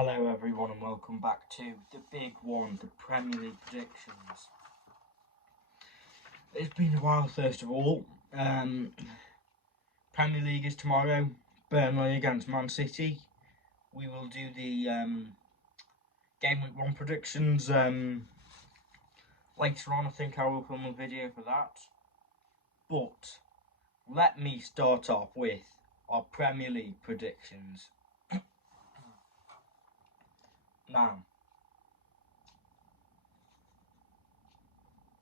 Hello everyone and welcome back to the big one, the Premier League predictions. It's been a while first of all. Premier League is tomorrow, Burnley against Man City. We will do the game week 1 predictions later on. I think I will film a video for that. But let me start off with our Premier League predictions. Now,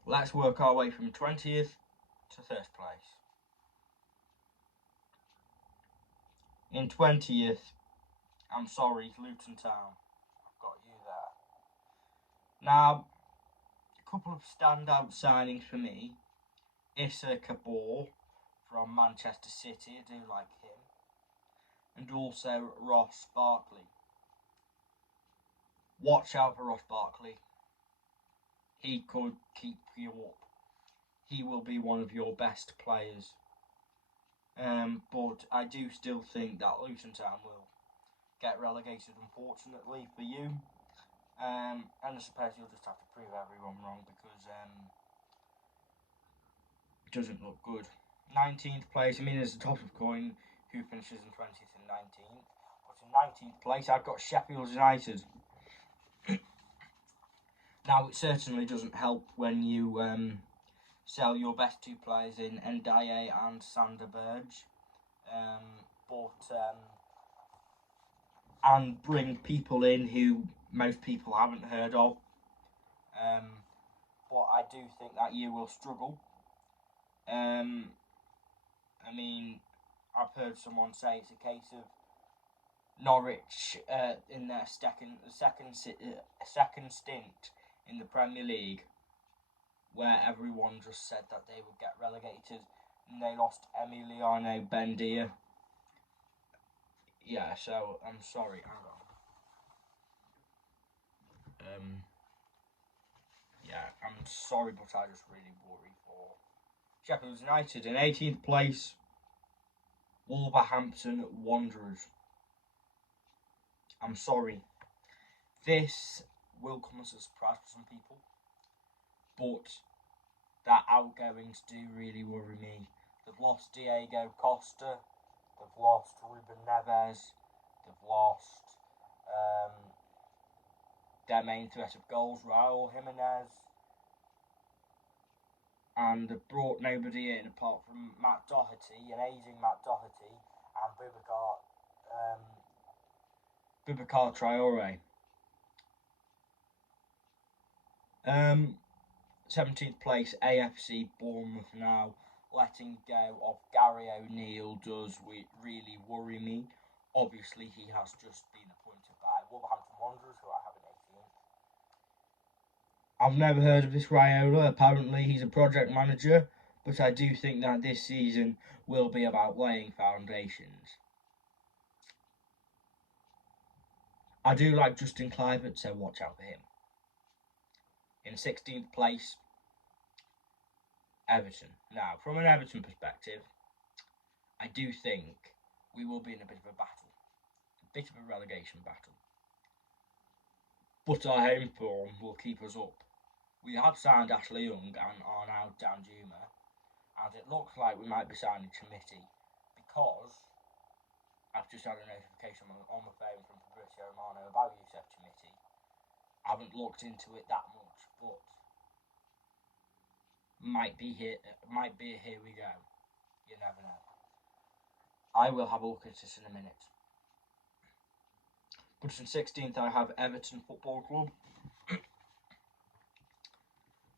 let's work our way from 20th to first place. In 20th, I'm sorry, Luton Town. I've got you there. Now, a couple of standout signings for me. Issa Kabor from Manchester City, I do like him. And also Ross Barkley. Watch out for Ross Barkley. He could keep you up. He will be one of your best players. But I do still think that Luton Town will get relegated, unfortunately for you. And I suppose you'll just have to prove everyone wrong because it doesn't look good. 19th place, I mean, there's a toss of coin who finishes in 20th and 19th. But in 19th place, I've got Sheffield United. Now, it certainly doesn't help when you sell your best two players in Ndiaye and Sander Berge. And bring people in who most people haven't heard of. But I do think that you will struggle. I mean, I've heard someone say it's a case of Norwich in their second stint in the Premier League, where everyone just said that they would get relegated, and they lost Emiliano Buendia. Yeah, so I'm sorry. Hang on. Yeah, I'm sorry, but I just really worry for Sheffield United. In 18th place, Wolverhampton Wanderers. I'm sorry. This will come as a surprise for some people, but their outgoings do really worry me. They've lost Diego Costa, they've lost Ruben Neves, they've lost their main threat of goals, Raul Jimenez, and they've brought nobody in apart from Matt Doherty, an ageing Matt Doherty, and Boubacar Traore. 17th place, AFC Bournemouth. Now, letting go of Gary O'Neill does really worry me. Obviously, he has just been appointed by Wolverhampton Wanderers, who I have in 18th. I've never heard of this Raiola. Apparently, he's a project manager, but I do think that this season will be about laying foundations. I do like Justin Kluivert, so watch out for him. In 16th place, Everton. Now, from an Everton perspective, I do think we will be in a bit of a battle. A bit of a relegation battle. But our home form will keep us up. We have signed Ashley Young and are now Danjuma, and it looks like we might be signing Committee because I've just had a notification on my phone from Fabrizio Romano about Youssef Committee. I haven't looked into it that much, but might be here we go. You never know. I will have a look at this in a minute. But in 16th I have Everton Football Club.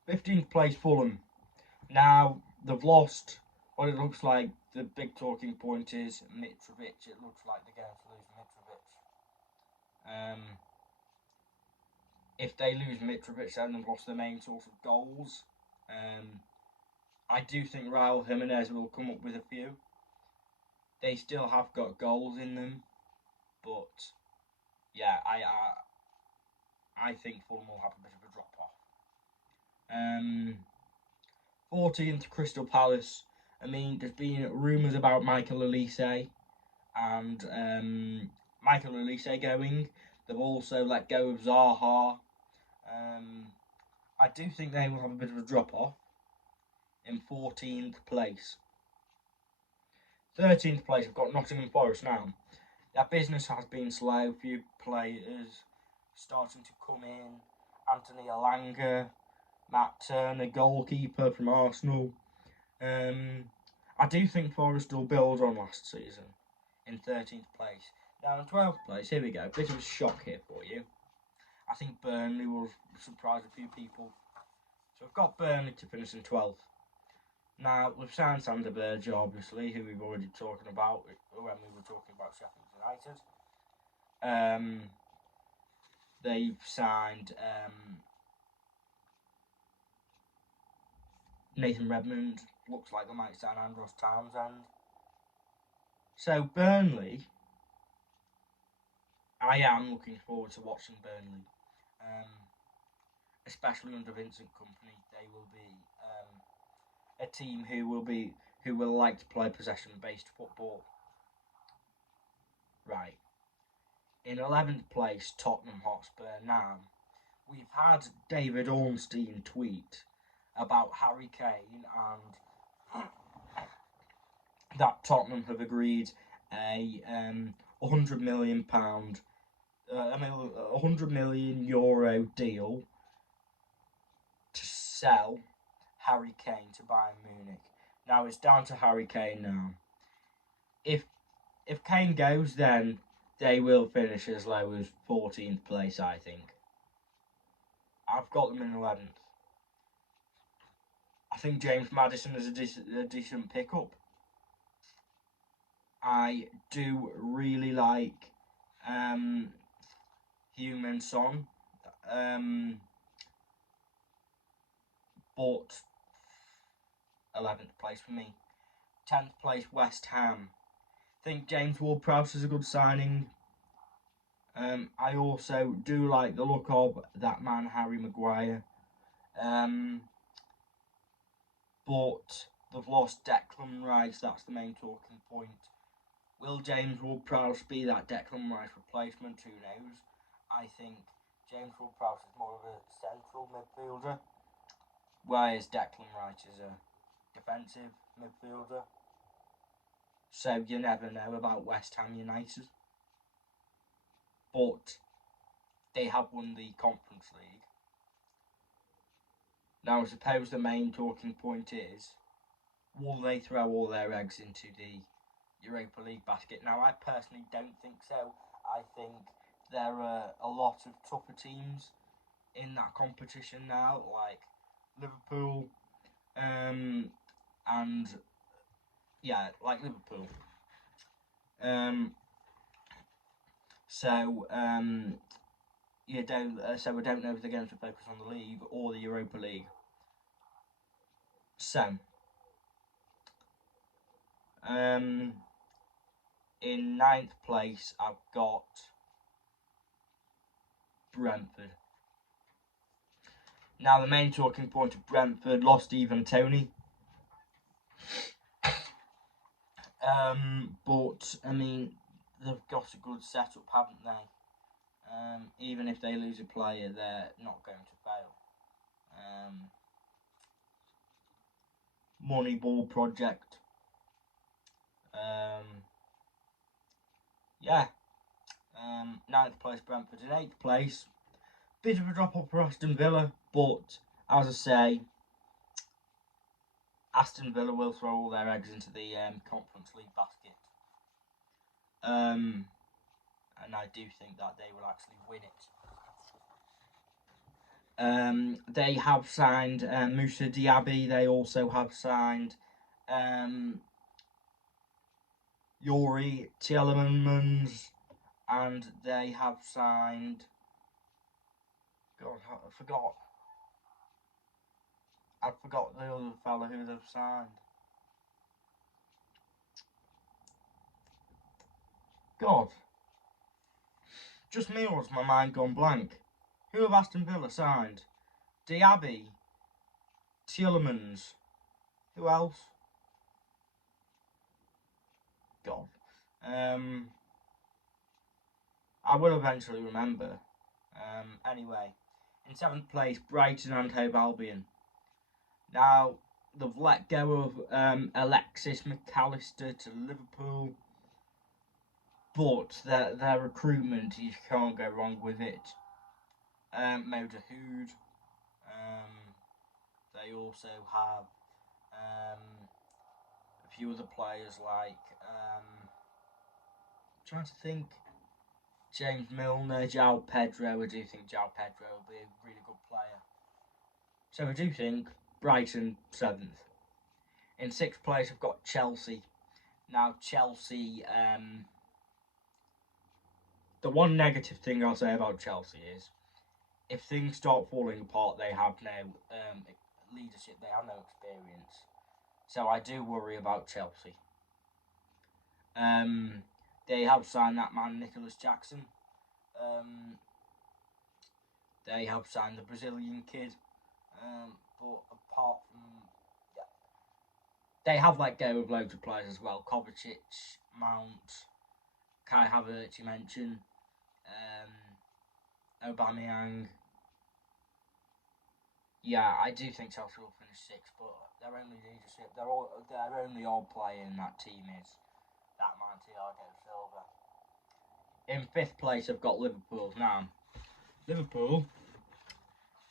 15th place Fulham. Now they've lost what it looks like. The big talking point is Mitrovic. It looks like they're going to lose Mitrovic. If they lose Mitrovic, then they've lost their main source of goals. I do think Raul Jimenez will come up with a few. They still have got goals in them, but yeah, I think Fulham will have a bit of a drop off. 14th Crystal Palace. I mean, there's been rumours about Michael Olise and Michael Olise going, They've also let go of Zaha. I do think they will have a bit of a drop off in 14th place. 13th place, I've got Nottingham Forest now. Their business has been slow. Few players starting to come in. Anthony Elanga, Matt Turner, goalkeeper from Arsenal. I do think Forest will build on last season in 13th place. Now in 12th place, here we go. Bit of a shock here for you. I think Burnley will surprise a few people. So I've got Burnley to finish in 12th. Now, we've signed Sander Berge, obviously, who we've already talking about when we were talking about Sheffield United. They've signed Nathan Redmond. Looks like they might sign Andros Townsend. So, Burnley, I am looking forward to watching Burnley. Especially under Vincent Kompany. They will be a team who will like to play possession-based football. Right. In 11th place, Tottenham Hotspur. Now, we've had David Ornstein tweet about Harry Kane and that Tottenham have agreed a £100 million, €100 million deal to sell Harry Kane to Bayern Munich. Now it's down to Harry Kane now. If Kane goes, then they will finish as low as 14th place, I think. I've got them in 11th. I think James Maddison is a decent pickup. I do really like Heung-min Son. But 11th place for me. 10th place, West Ham. I think James Ward-Prowse is a good signing. I also do like the look of that man, Harry Maguire. But they've lost Declan Rice, that's the main talking point. Will James Ward-Prowse be that Declan Rice replacement? Who knows? I think James Ward-Prowse is more of a central midfielder, whereas Declan Rice is a defensive midfielder. So you never know about West Ham United. But they have won the Conference League. Now I suppose the main talking point is, will they throw all their eggs into the Europa League basket? Now I personally don't think so. I think there are a lot of tougher teams in that competition now, like Liverpool, like Liverpool. So we don't know if they're going to focus on the league or the Europa League. So, in 9th place, I've got Brentford. Now, the main talking point of Brentford, lost Ivan Toney. But, I mean, they've got a good setup, haven't they? Even if they lose a player, they're not going to fail. Moneyball project. 9th place Brentford. In 8th place, bit of a drop off for Aston Villa, but as I say, Aston Villa will throw all their eggs into the Conference League basket. And I do think that they will actually win it. They have signed Moussa Diaby. They also have signed Yuri Tielemans, and they have signed. God, I forgot the other fella who they've signed. God, just me, or has my mind gone blank? Who have Aston Villa signed? Diaby, Tielemans. Who else? God. I will eventually remember. Anyway, in 7th place, Brighton and Hove Albion. Now, they've let go of Alexis McAllister to Liverpool, but their recruitment, you can't go wrong with it. Mo Dahoud. They also have a few other players like I'm trying to think. James Milner, João Pedro. I do think João Pedro will be a really good player. So I do think Brighton 7th. In 6th place, I've got Chelsea. Now Chelsea, the one negative thing I'll say about Chelsea is, if things start falling apart, they have no leadership, they have no experience. So I do worry about Chelsea. They have signed that man Nicholas Jackson. They have signed the Brazilian kid. But apart from they have let go of loads of players as well. Kovacic, Mount, Kai Havertz, you mentioned, Aubameyang. Yeah, I do think Chelsea will finish 6th, but their only leadership, their only old player in that team is that man Thiago Silva. In 5th place, I've got Liverpool. Now, Liverpool,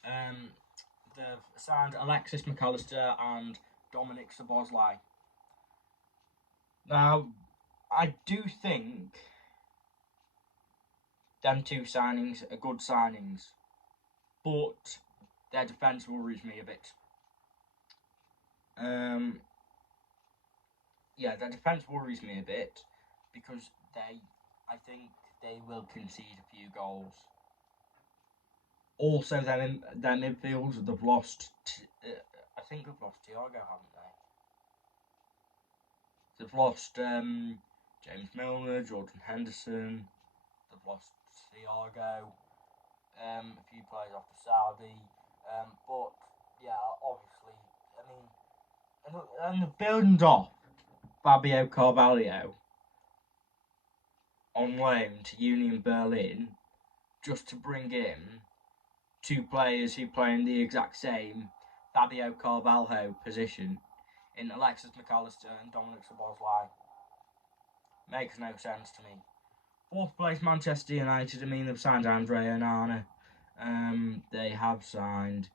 they've signed Alexis McAllister and Dominic Szoboszlai. Now, I do think them two signings are good signings, but their defence worries me a bit. Their defence worries me a bit because I think they will concede a few goals. Also, their midfield, they've lost. I think they've lost Thiago, haven't they? They've lost James Milner, Jordan Henderson. They've lost Thiago. A few players off the Saudi. But yeah, obviously, I mean, and the building off Fabio Carvalho on loan to Union Berlin just to bring in two players who play in the exact same Fabio Carvalho position in Alexis McAllister and Dominic Szoboszlai makes no sense to me. 4th place, Manchester United. I mean, they've signed Andre Onana. They have signed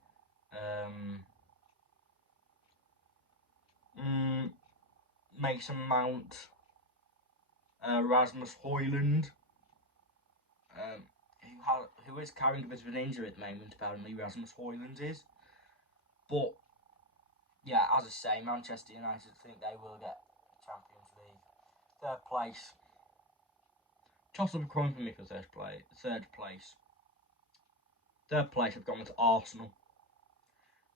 Mason Mount, Rasmus Højlund, who is carrying a bit of an injury at the moment, apparently Rasmus Højlund is. But, yeah, as I say, Manchester United think they will get Champions League. 3rd place. Toss up a coin for me for 3rd place. 3rd place, I've gone with Arsenal.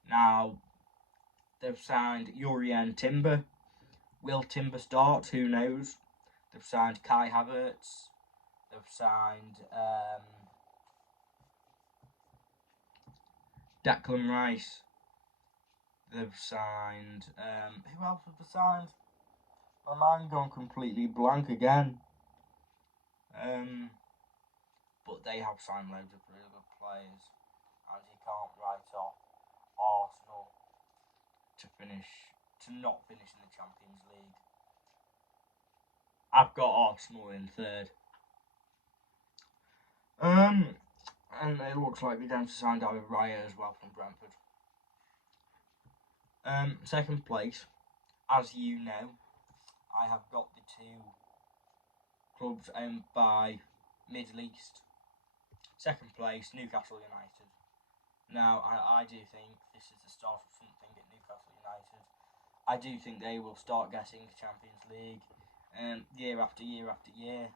Now, they've signed Jurrien Timber. Will Timber start? Who knows? They've signed Kai Havertz. They've signed Declan Rice. They've signed who else have they signed? My mind gone completely blank again. But they have signed loads of really good players, and you can't write off Arsenal to not finish in the Champions League. I've got Arsenal in 3rd. And it looks like they're going to sign David Raya as well from Brentford. 2nd place, as you know, I have got the two clubs owned by Middle East. 2nd place, Newcastle United. Now, I do think this is the start of something at Newcastle United. I do think they will start getting the Champions League year after year after year.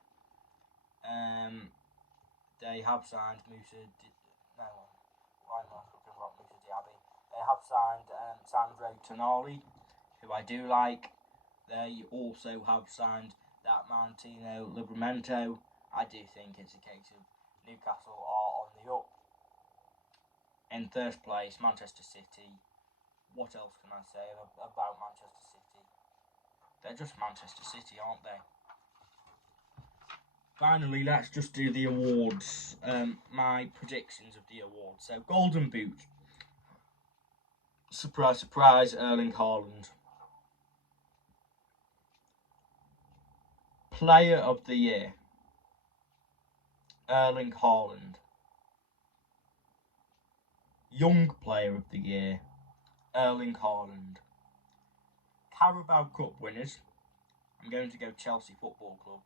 They have signed Moussa Diaby. They have signed Sandro Tonali, who I do like. They also have signed that Martino Livramento. I do think it's a case of Newcastle are on the up. In 3rd place, Manchester City. What else can I say about Manchester City? They're just Manchester City, aren't they? finally, let's just do the awards. My predictions of the awards. So, Golden Boot. Surprise, surprise, Erling Haaland. Player of the Year. Erling Haaland. Young Player of the Year. Erling Haaland. Carabao Cup winners. I'm going to go Chelsea Football Club.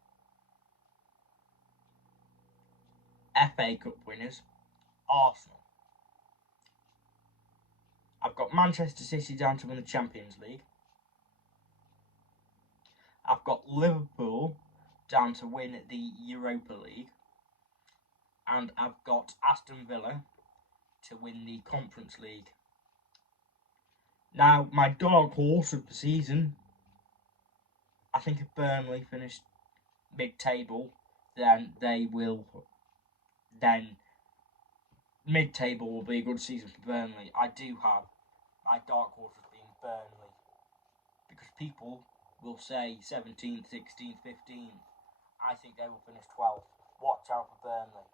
FA Cup winners. Arsenal. I've got Manchester City down to win the Champions League. I've got Liverpool down to win the Europa League. And I've got Aston Villa to win the Conference League. Now, my dark horse of the season, I think if Burnley finish mid-table, then mid-table will be a good season for Burnley. I do have my dark horse as being Burnley, because people will say 17th, 16th, 15th. I think they will finish 12th. Watch out for Burnley.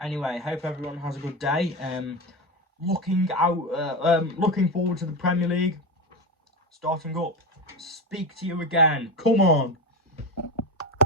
Anyway, hope everyone has a good day. Looking forward to the Premier League starting up. Speak to you again. Come on.